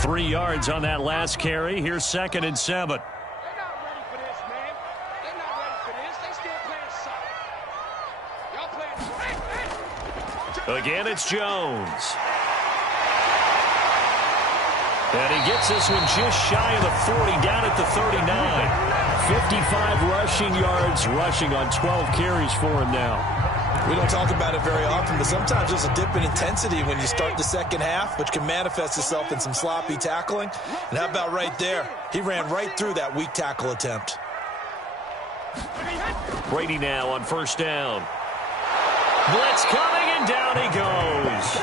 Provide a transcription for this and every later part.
3 yards on that last carry. Here's 2nd and 7. They're not ready for this, man. They're not ready for this. They still playing soft. Y'all playing. Again, it's Jones. And he gets this one just shy of the 40, down at the 39. 55 rushing yards, rushing on 12 carries for him now. We don't talk about it very often, but sometimes there's a dip in intensity when you start the second half, which can manifest itself in some sloppy tackling. And how about right there? He ran right through that weak tackle attempt. Brady now on 1st down. Blitz coming, and down he goes.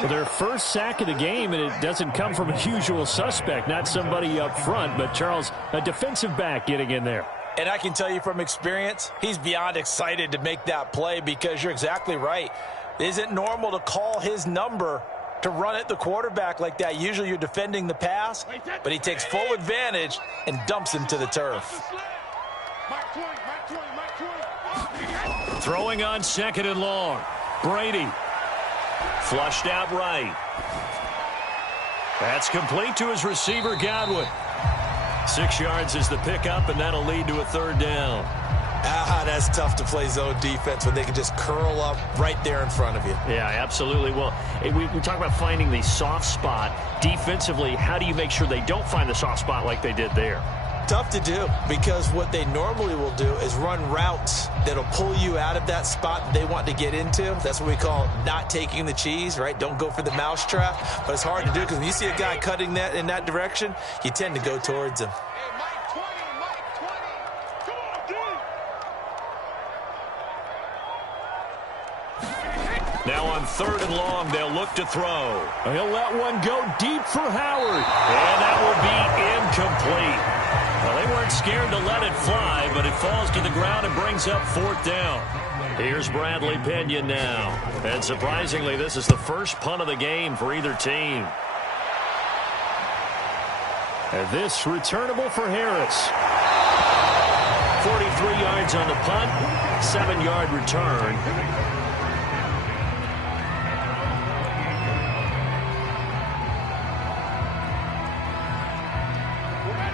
Well, their first sack of the game, and it doesn't come from a usual suspect, not somebody up front, but Charles, a defensive back getting in there. And I can tell you from experience, he's beyond excited to make that play because you're exactly right. It isn't normal to call his number to run at the quarterback like that. Usually you're defending the pass, but he takes full advantage and dumps him to the turf. Throwing on 2nd and long. Brady. Flushed out right. That's complete to his receiver, Godwin. 6 yards is the pickup, and that'll lead to a 3rd down. That's tough to play zone defense when they can just curl up right there in front of you. Yeah, absolutely. Well, we talk about finding the soft spot. Defensively, how do you make sure they don't find the soft spot like they did there? Tough to do because what they normally will do is run routes that'll pull you out of that spot that they want to get into. That's what we call not taking the cheese, right? Don't go for the mousetrap. But it's hard to do because when you see a guy cutting that in that direction, you tend to go towards him. Now on 3rd and long, they'll look to throw. He'll let one go deep for Howard. And that will be incomplete. Well, they weren't scared to let it fly, but it falls to the ground and brings up 4th down. Here's Bradley Pinion now. And surprisingly, this is the first punt of the game for either team. And this returnable for Harris. 43 yards on the punt, 7-yard return.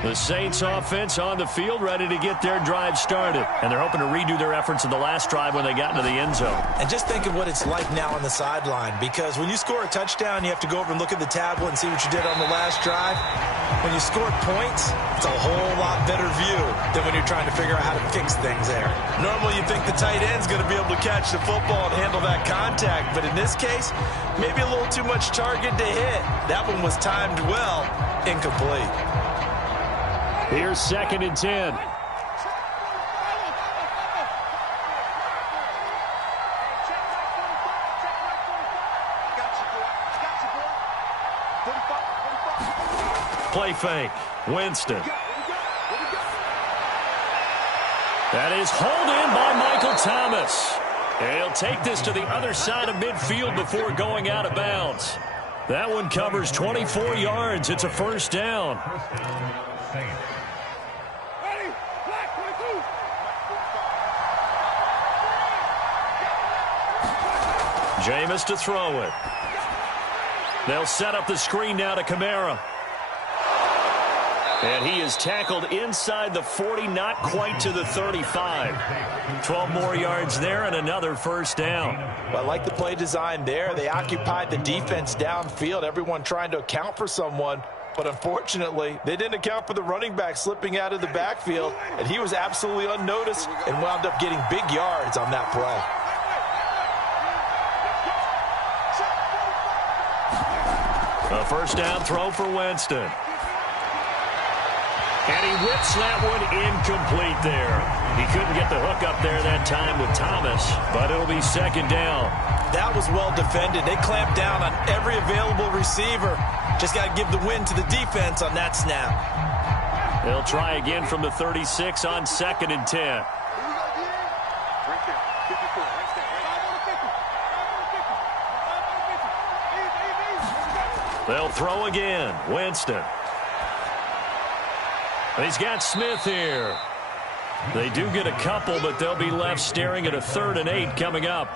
The Saints offense on the field, ready to get their drive started. And they're hoping to redo their efforts in the last drive when they got into the end zone. And just think of what it's like now on the sideline, because when you score a touchdown, you have to go over and look at the tablet and see what you did on the last drive. When you score points, it's a whole lot better view than when you're trying to figure out how to fix things there. Normally, you think the tight end's going to be able to catch the football and handle that contact, but in this case, maybe a little too much target to hit. That one was timed well, incomplete. Here's 2nd and 10. Play fake. Winston. That is hauled in by Michael Thomas. And he'll take this to the other side of midfield before going out of bounds. That one covers 24 yards. It's a 1st down. Jameis to throw it. They'll set up the screen now to Kamara. And he is tackled inside the 40, not quite to the 35. 12 more yards there and another 1st down. Well, I like the play design there. They occupied the defense downfield, everyone trying to account for someone. But unfortunately, they didn't account for the running back slipping out of the backfield, and he was absolutely unnoticed and wound up getting big yards on that play. A 1st down throw for Winston. And he whips that one incomplete there. He couldn't get the hook up there that time with Thomas, but it'll be 2nd down. That was well defended. They clamped down on every available receiver. Just got to give the win to the defense on that snap. They'll try again from the 36 on 2nd and 10. They'll throw again. Winston. He's got Smith here. They do get a couple, but they'll be left staring at a 3rd and 8 coming up.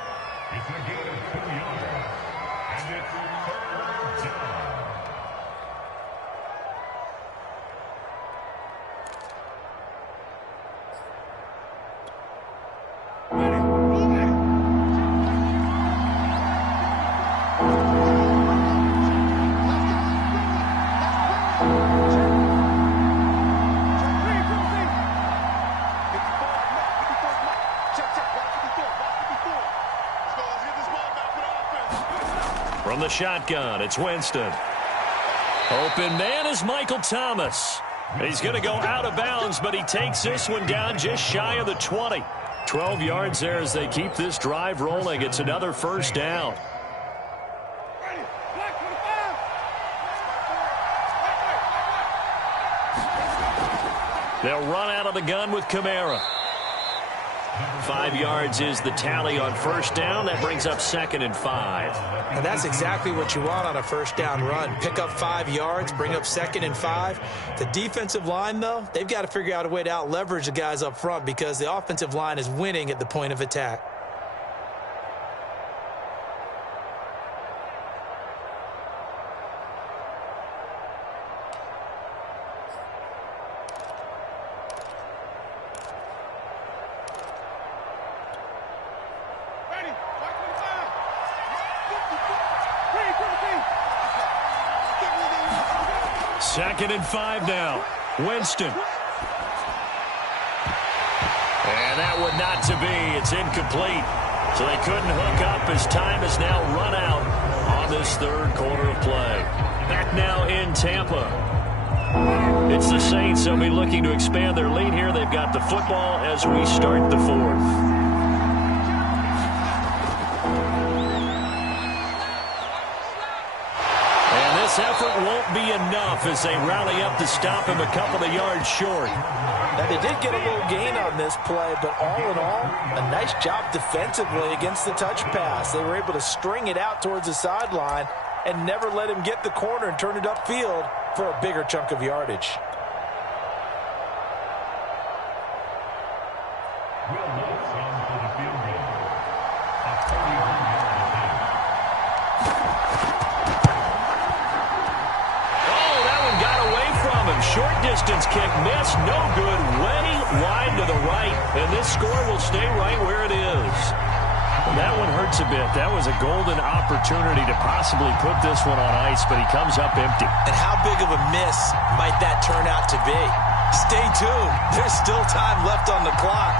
the shotgun. It's Winston. Open man is Michael Thomas. He's going to go out of bounds, but he takes this one down just shy of the 20. 12 yards there as they keep this drive rolling. It's another first down. They'll run out of the gun with Kamara. 5 yards is the tally on first down. That brings up 2nd and 5. And that's exactly what you want on a first down run. Pick up 5 yards, bring up 2nd and 5. The defensive line, though, they've got to figure out a way to out-leverage the guys up front because the offensive line is winning at the point of attack. Second and 5 now. Winston. And that one not to be. It's incomplete. So they couldn't hook up as time has now run out on this third quarter of play. Back now in Tampa. It's the Saints. They'll be looking to expand their lead here. They've got the football as we start the fourth. This effort won't be enough as they rally up to stop him a couple of yards short. Now, they did get a little gain on this play, but all in all, a nice job defensively against the touch pass. They were able to string it out towards the sideline and never let him get the corner and turn it upfield for a bigger chunk of yardage. Short distance kick missed, no good, way wide to the right, and this score will stay right where it is. And that one hurts a bit. That was a golden opportunity to possibly put this one on ice, but he comes up empty. And how big of a miss might that turn out to be? Stay tuned. There's still time left on the clock.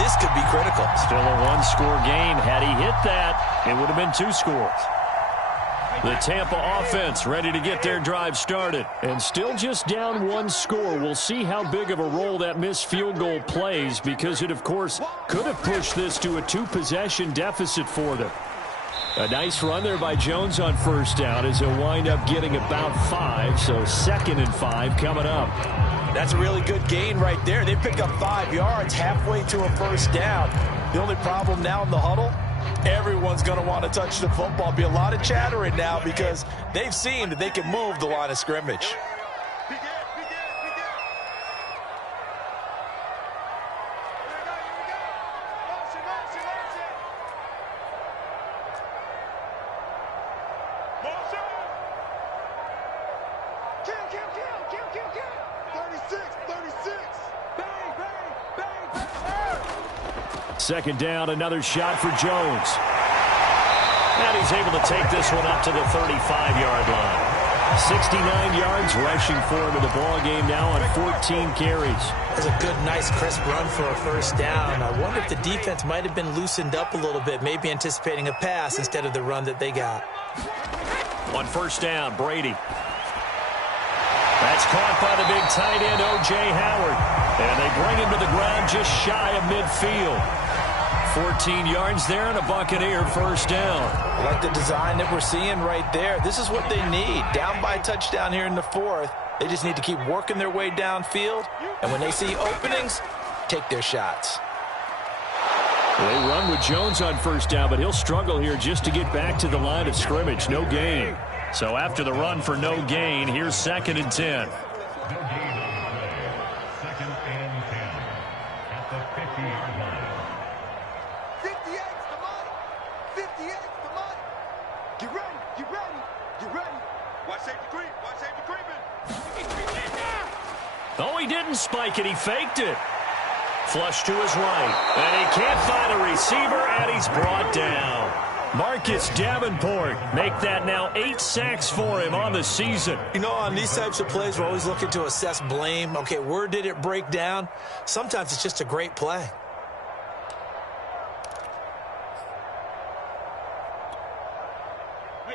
This could be critical. Still a one-score game. Had he hit that, it would have been 2 scores. The Tampa offense ready to get their drive started. And still just down 1 score. We'll see how big of a role that missed field goal plays because it, of course, could have pushed this to a 2-possession deficit for them. A nice run there by Jones on first down as he'll wind up getting about 5. So 2nd and 5 coming up. That's a really good gain right there. They pick up 5 yards halfway to a first down. The only problem now in the huddle, everyone's going to want to touch the football. Be a lot of chattering now because they've seen that they can move the line of scrimmage. Second down, another shot for Jones. And he's able to take this one up to the 35-yard line. 69 yards rushing for him in the ball game now on 14 carries. That's a good, nice, crisp run for a first down. I wonder if the defense might have been loosened up a little bit, maybe anticipating a pass instead of the run that they got. On first down, Brady. That's caught by the big tight end, O.J. Howard. And they bring him to the ground just shy of midfield. 14 yards there and a Buccaneer first down. I like the design that we're seeing right there. This is what they need. Down by a touchdown here in the 4th. They just need to keep working their way downfield. And when they see openings, take their shots. They run with Jones on first down, but he'll struggle here just to get back to the line of scrimmage. No gain. So after the run for no gain, here's 2nd and 10. Oh, he didn't spike it. He faked it. Flush to his right. And he can't find a receiver, and he's brought down. Marcus Davenport make that now 8 sacks for him on the season. You know, on these types of plays, we're always looking to assess blame. Okay, where did it break down? Sometimes it's just a great play.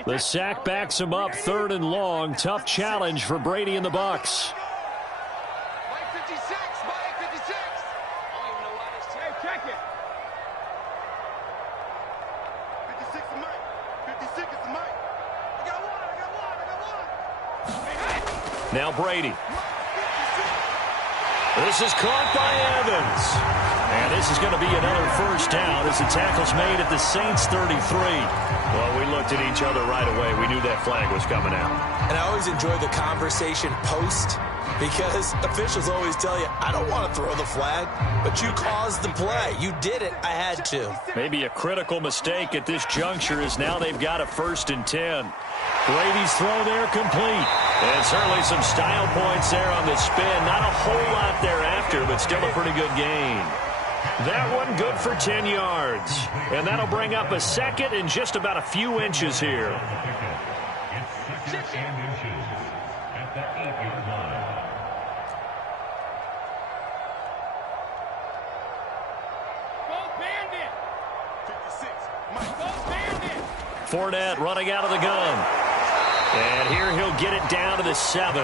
The sack backs him up, 3rd and long. Tough challenge for Brady and the Bucs. Mike 56, Mike 56. I don't even know why this team. Hey, check it. 56 is Mike. 56 is Mike. I got one. Now Brady. This is caught by Evans. And this is going to be another first down as the tackle's made at the Saints 33. Well, we looked at each other right away. We knew that flag was coming out. And I always enjoy the conversation post because officials always tell you, I don't want to throw the flag, but you caused the play. You did it. I had to. Maybe a critical mistake at this juncture is now they've got a 1st and 10. Brady's throw there complete. And certainly some style points there on the spin. Not a whole lot thereafter, but still a pretty good gain. That one good for 10 yards. And that'll bring up a 2nd and just about a few inches here. Fournette running out of the gun. And here he'll get it down to the 7.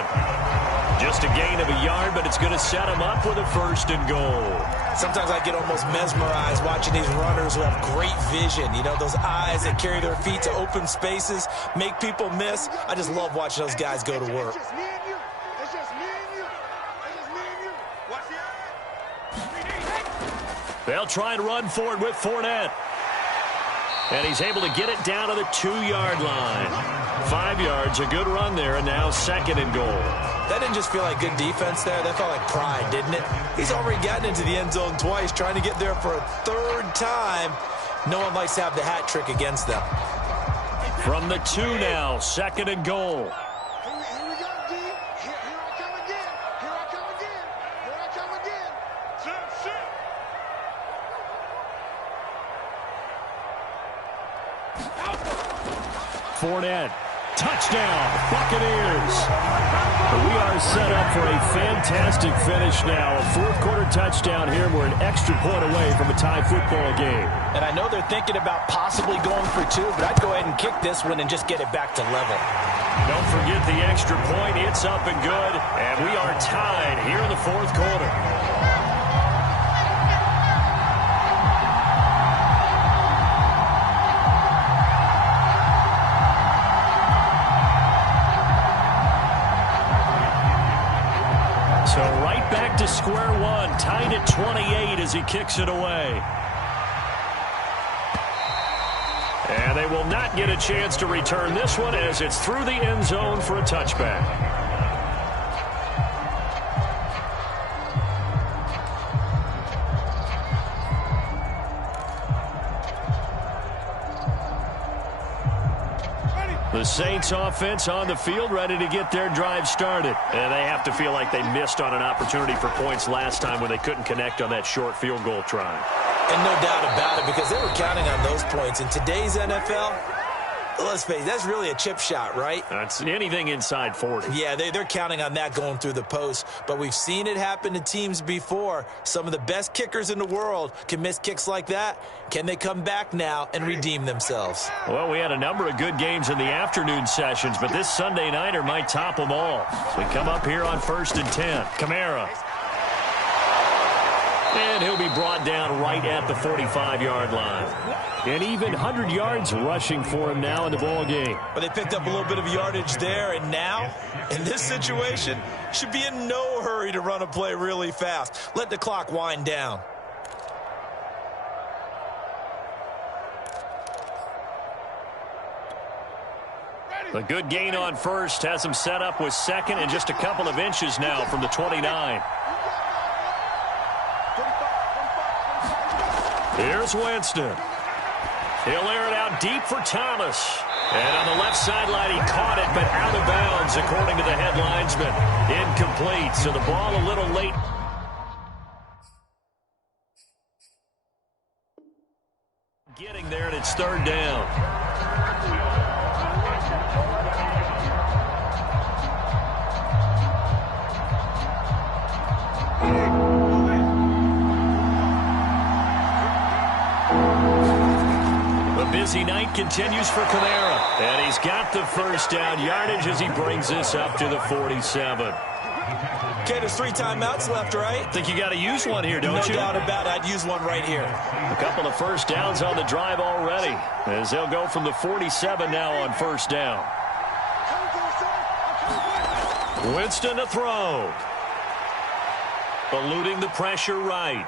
Just a gain of a yard, but it's going to set him up with a 1st and goal. Sometimes I get almost mesmerized watching these runners who have great vision. You know, those eyes that carry their feet to open spaces, make people miss. I just love watching those guys go to work. It's just me and you. It's just me and you. It's just me and you. Watch the eye. They'll try and run forward with Fournette. And he's able to get it down to the 2-yard line. 5 yards, a good run there, and now 2nd and goal. That didn't just feel like good defense there. That felt like pride, didn't it? He's already gotten into the end zone twice, trying to get there for a 3rd time. No one likes to have the hat trick against them. From the 2 now, 2nd and goal. Here we go, D. Here I come again. Here I come again. Here I come again. Sit. Fournette, touchdown, Buccaneers. We are set up for a fantastic finish now. A 4th-quarter touchdown here. We're an extra point away from a tie football game. And I know they're thinking about possibly going for 2, but I'd go ahead and kick this one and just get it back to level. Don't forget the extra point. It's up and good. And we are tied here in the 4th quarter. So right back to square one, tied at 28 as he kicks it away. And they will not get a chance to return this one as it's through the end zone for a touchback. The Saints offense on the field, ready to get their drive started. And they have to feel like they missed on an opportunity for points last time when they couldn't connect on that short field goal try. And no doubt about it, because they were counting on those points. In today's NFL, let's face it, that's really a chip shot, right? That's anything inside 40. Yeah, they're counting on that going through the post. But we've seen it happen to teams before. Some of the best kickers in the world can miss kicks like that. Can they come back now and redeem themselves? Well, we had a number of good games in the afternoon sessions, but this Sunday nighter might top them all. We come up here on 1st and 10. Kamara. And he'll be brought down right at the 45-yard line. And even 100 yards rushing for him now in the ball game. But they picked up a little bit of yardage there, and now, in this situation, should be in no hurry to run a play really fast. Let the clock wind down. A good gain on 1st has him set up with 2nd and just a couple of inches now from the 29. Here's Winston. He'll air it out deep for Thomas. And on the left sideline, he caught it, but out of bounds, according to the head linesman. Incomplete, so the ball a little late. Getting there, and it's 3rd down. Busy night streak continues for Kamara. And he's got the first down yardage as he brings this up to the 47. Okay, there's 3 timeouts left, right? I think you got to use one here, don't you? No doubt about it. I'd use one right here. A couple of first downs on the drive already, as they'll go from the 47 now on first down. Winston to throw. Eluding the pressure right.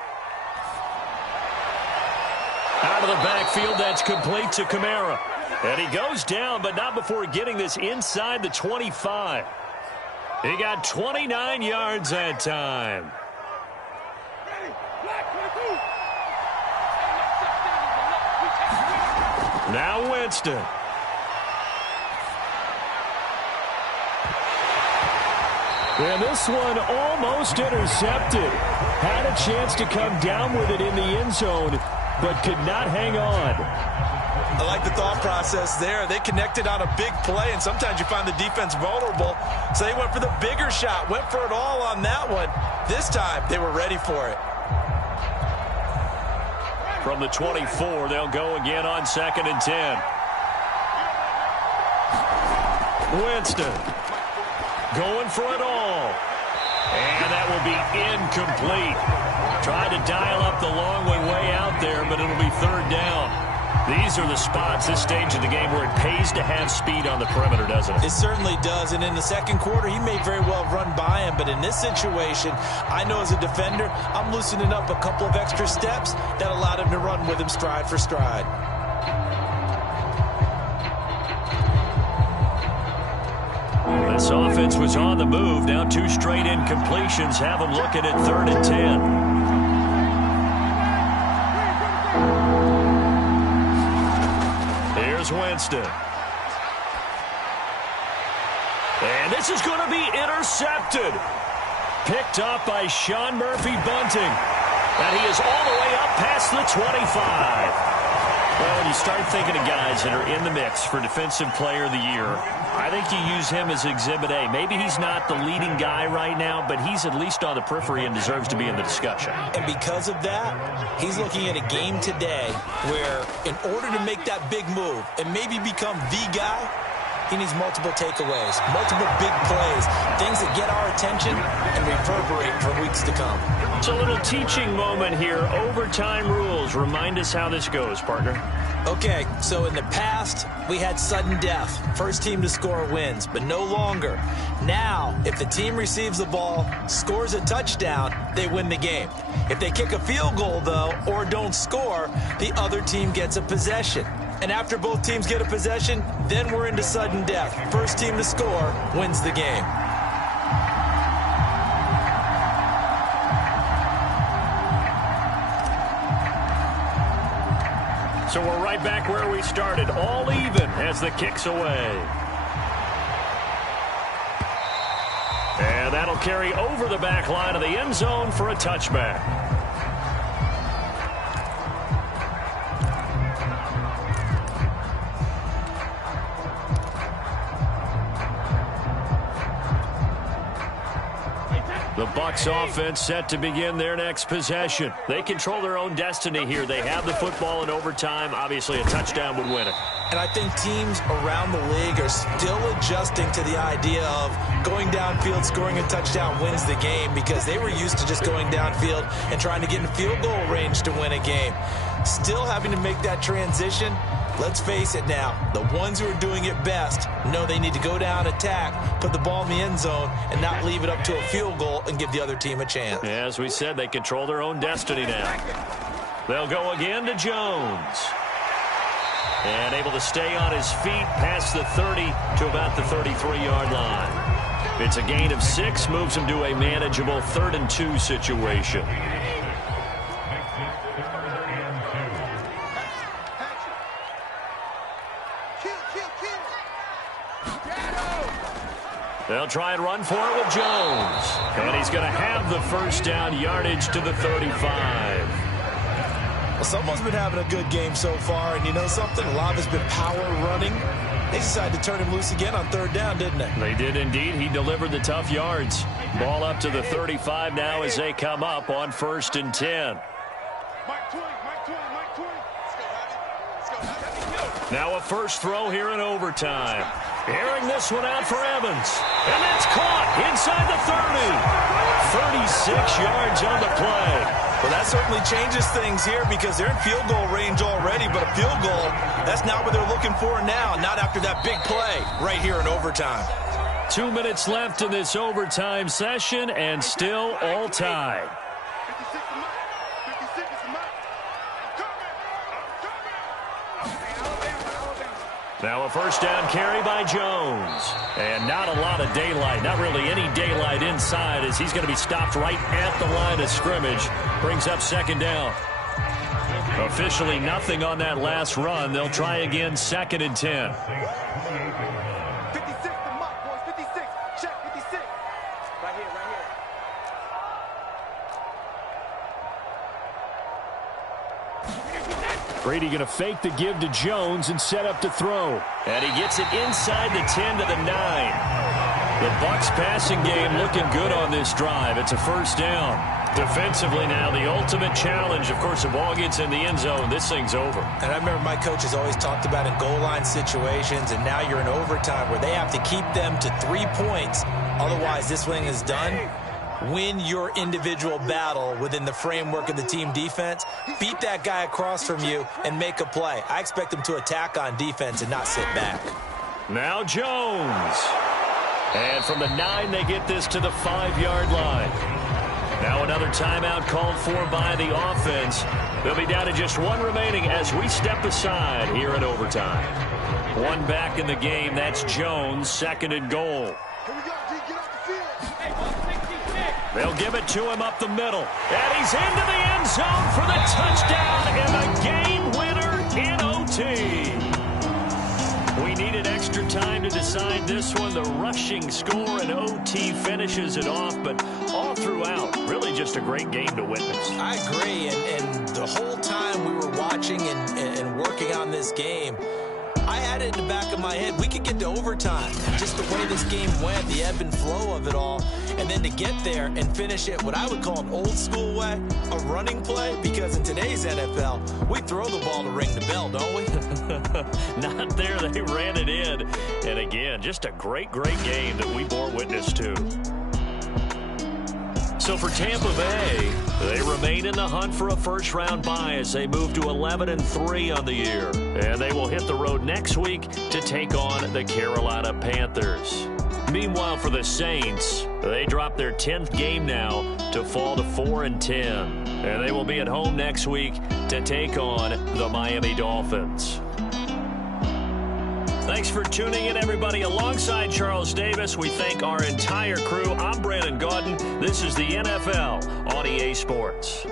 Out of the backfield, that's complete to Kamara. And he goes down, but not before getting this inside the 25. He got 29 yards that time. Now Winston. And this one almost intercepted. Had a chance to come down with it in the end zone, but could not hang on. I like the thought process there. They connected on a big play, and sometimes you find the defense vulnerable. So they went for the bigger shot, went for it all on that one. This time, they were ready for it. From the 24, they'll go again on 2nd and 10. Winston going for it all. And that will be incomplete. Tried to dial up the long way out there, but it'll be 3rd down. These are the spots, this stage of the game, where it pays to have speed on the perimeter, doesn't it? It certainly does, and in the second quarter, he may very well run by him, but in this situation, I know as a defender, I'm loosening up a couple of extra steps that allowed him to run with him stride for stride. This offense was on the move. Now 2 straight incompletions have them looking at 3rd and 10. Winston. And this is going to be intercepted. Picked up by Sean Murphy-Bunting. And he is all the way up past the 25. Well, when you start thinking of guys that are in the mix for Defensive Player of the Year, I think you use him as Exhibit A. Maybe he's not the leading guy right now, but he's at least on the periphery and deserves to be in the discussion. And because of that, he's looking at a game today where in order to make that big move and maybe become the guy, he needs multiple takeaways, multiple big plays, things that get our attention and reverberate for weeks to come. It's a little teaching moment here. Overtime rules. Remind us how this goes, partner. Okay, so in the past, we had sudden death. First team to score wins, but no longer. Now, if the team receives the ball, scores a touchdown, they win the game. If they kick a field goal, though, or don't score, the other team gets a possession. And after both teams get a possession, then we're into sudden death. First team to score wins the game. So we're right back where we started, all even as the kick's away. And that'll carry over the back line of the end zone for a touchback. The Bucs offense set to begin their next possession. They control their own destiny here. They have the football in overtime. Obviously, a touchdown would win it. And I think teams around the league are still adjusting to the idea of going downfield, scoring a touchdown wins the game, because they were used to just going downfield and trying to get in field goal range to win a game. Still having to make that transition. Let's face it now, the ones who are doing it best know they need to go down, attack, put the ball in the end zone, and not leave it up to a field goal and give the other team a chance. Yeah, as we said, they control their own destiny now. They'll go again to Jones. And able to stay on his feet past the 30 to about the 33-yard line. It's a gain of 6, moves him to a manageable 3rd and 2 situation. They'll try and run for it with Jones. And he's going to have the first down yardage to the 35. Well, someone's been having a good game so far, and you know something? A lot of it's been power running. They decided to turn him loose again on 3rd down, didn't they? They did indeed. He delivered the tough yards. Ball up to the 35 now as they come up on 1st and 10. Mike 20, Mike 20, Mike 20. Let's go, Happy. Let's go, Happy. Now a first throw here in overtime. Airing this one out for Evans. And it's caught inside the 30. 36 yards on the play. Well, that certainly changes things here because they're in field goal range already, but a field goal, that's not what they're looking for now, not after that big play right here in overtime. 2 minutes left in this overtime session, and still all tied. Now a first down carry by Jones. And not a lot of daylight, not really any daylight inside as he's going to be stopped right at the line of scrimmage. Brings up second down. Officially nothing on that last run. They'll try again, 2nd and 10. 56 to Mike, boys. 56. Check 56. Right here, right here. Brady going to fake the give to Jones and set up to throw. And he gets it inside the 10 to the 9. The Bucs passing game looking good on this drive. It's a first down. Defensively now, the ultimate challenge. Of course, the ball gets in the end zone. This thing's over. And I remember my coaches always talked about in goal line situations, and now you're in overtime where they have to keep them to 3 points. Otherwise, this thing is done. Win your individual battle within the framework of the team defense. Beat that guy across from you and make a play. I expect them to attack on defense and not sit back. Now Jones. And from the 9, they get this to the 5-yard line. Now another timeout called for by the offense. They'll be down to just 1 remaining as we step aside here in overtime. 1 back in the game. That's Jones, 2nd and goal. Here we go, D. Get off the field. They'll give it to him up the middle. And he's into the end zone for the touchdown and the game winner in OT. We needed extra time to decide this one. The rushing score in OT finishes it off, but all throughout, really just a great game to witness. I agree, and the whole time we were watching and working on this game, I had it in the back of my head, we could get to overtime. Just the way this game went, the ebb and flow of it all, and then to get there and finish it what I would call an old school way, a running play, because in today's NFL, we throw the ball to ring the bell, don't we? Not there, they ran it in. And again, just a great game that we bore witness to. So for Tampa Bay, they remain in the hunt for a first-round bye as they move to 11-3 on the year. And they will hit the road next week to take on the Carolina Panthers. Meanwhile, for the Saints, they drop their 10th game now to fall to 4-10. And they will be at home next week to take on the Miami Dolphins. Thanks for tuning in, everybody. Alongside Charles Davis, we thank our entire crew. I'm Brandon Gaudin. This is the NFL on EA Sports.